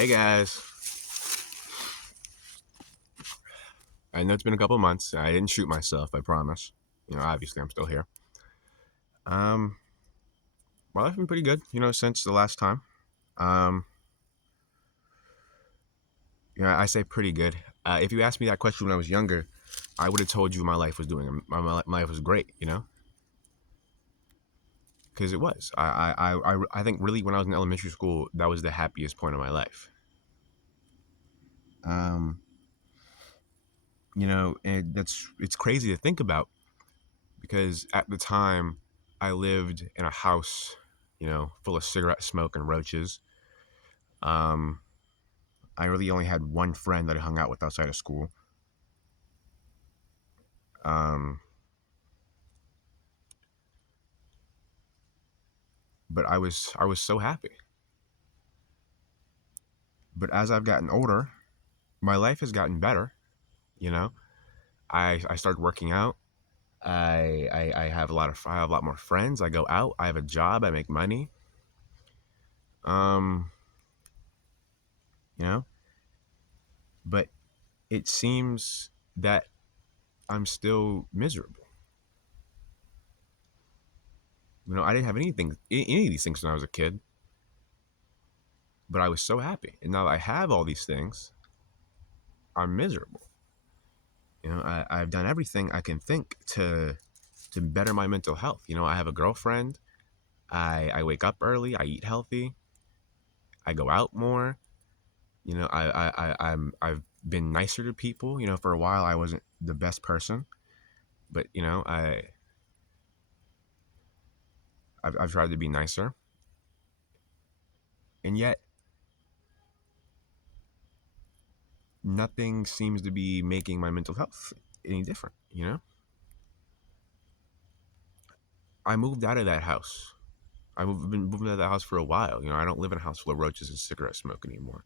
Hey guys, I know it's been a couple months. I didn't shoot myself, I promise. Obviously I'm still here. Um, my life's been pretty good, since the last time. Um, I say pretty good. If you asked me that question when I was younger, I would have told you my life was doing. My life was great, because it was. I think really when I was in elementary school, that was the happiest point of my life. Um, and it's crazy to think about because at the time I lived in a house, full of cigarette smoke and roaches. Um, I really only had one friend that I hung out with outside of school. Um, but I was so happy. But as I've gotten older, my life has gotten better. You know, I started working out. I have I have a lot more friends. I go out. I have a job. I make money. Um, you know, but it seems that I'm still miserable. I didn't have any of these things when I was a kid, but I was so happy. And now that I have all these things, I'm miserable. I've done everything I can think to better my mental health. I have a girlfriend. I wake up early. I eat healthy. I go out more. I've been nicer to people. For a while I wasn't the best person, but I've tried to be nicer, and yet nothing seems to be making my mental health any different. I moved out of that house. Been moving out of that house for a while. I don't live in a house full of roaches and cigarette smoke anymore.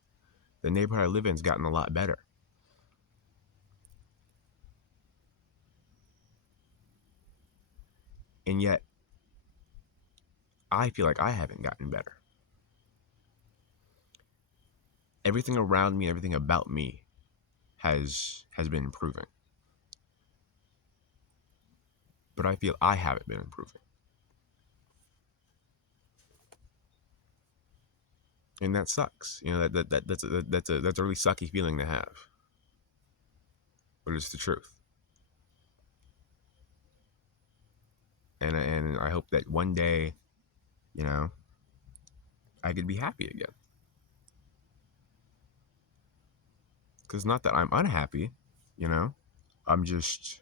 The neighborhood I live in's gotten a lot better. And yet, I feel like I haven't gotten better. Everything around me, everything about me has been improving. But I feel I haven't been improving. And that sucks. That's a really sucky feeling to have. But it's the truth. And I hope that one day, you know, I could be happy again. Cuz not that I'm unhappy, you know. I'm just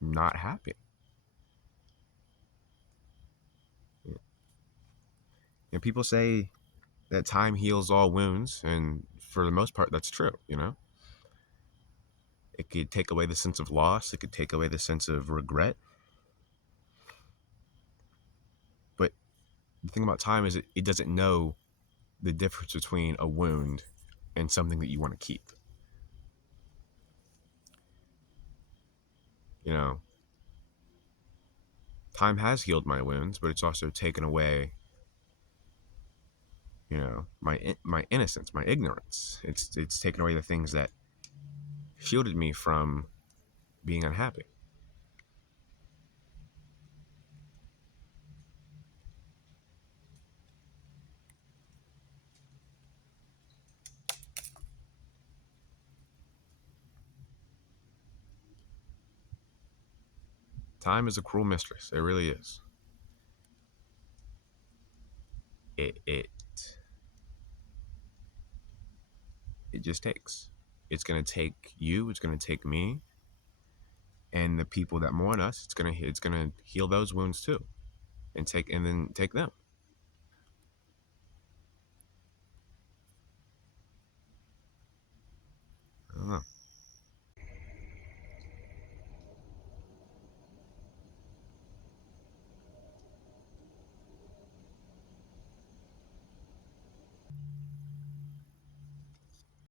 not happy. And people say that time heals all wounds, and for the most part that's true. It could take away the sense of loss, it could take away the sense of regret. But the thing about time is it doesn't know the difference between a wound and something that you want to keep. You know, time has healed my wounds, but it's also taken away, my innocence, my ignorance. It's taken away the things that shielded me from being unhappy. Time is a cruel mistress. It really is. It it just takes. It's gonna take you. It's gonna take me, and the people that mourn us. It's gonna heal those wounds too, and then take them.